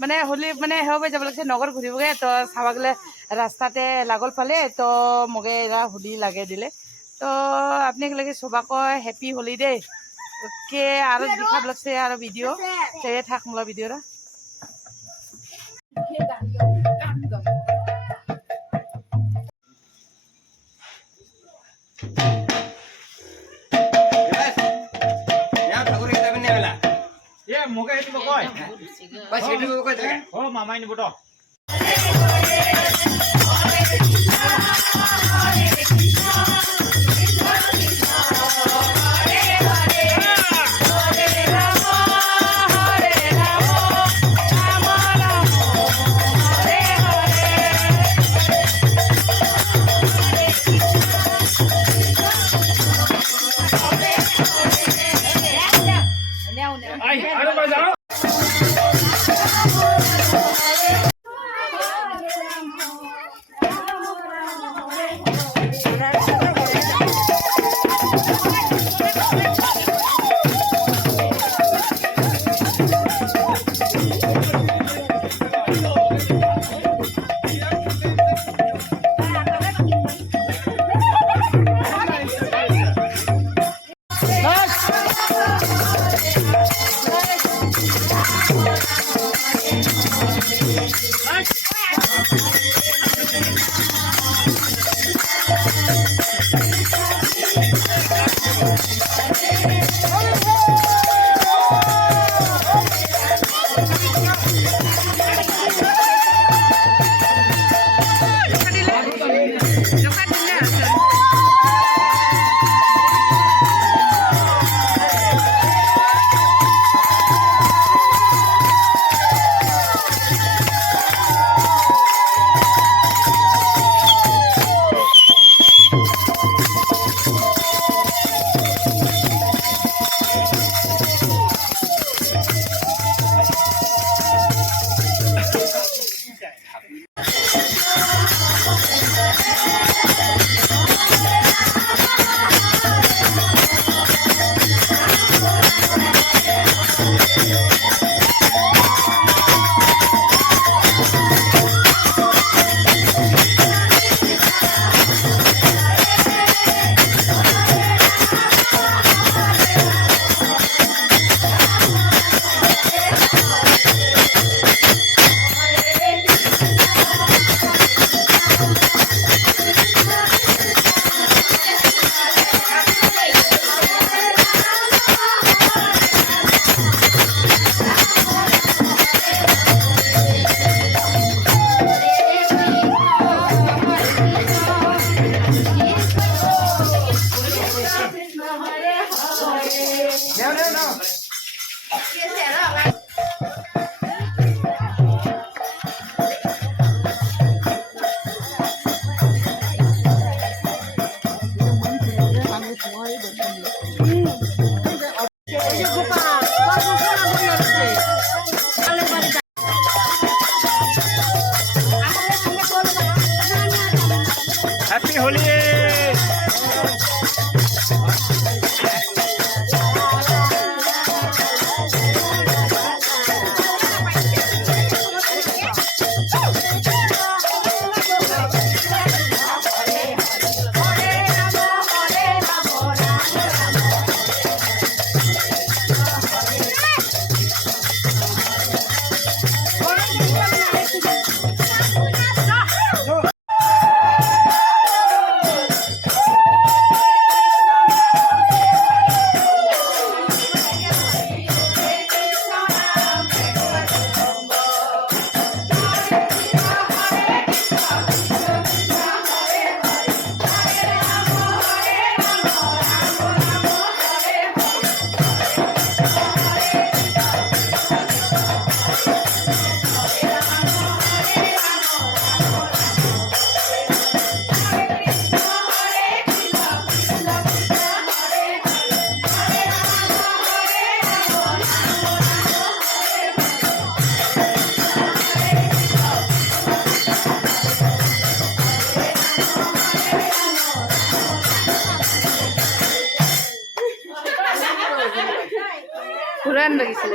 মানে হোলি মানে হেব যাব লাগছে নগর ঘুরিবগে তো চাবা গেলে রাস্তাতে লাগল পালে তো মগে এরা হোলি লাগে দিলে তো আপনি লাগে সবাক হ্যাপি হোলি দে ওকে আর দেখাব লাগছে আর ভিডিও সেই থাক মোলা ভিডিওরা मोगा हेतु बकय बस हेतु बकय থাকে ও মামাই নিব তো आई अरे बजाओ हैप्पी होली পুরান লাগিছিল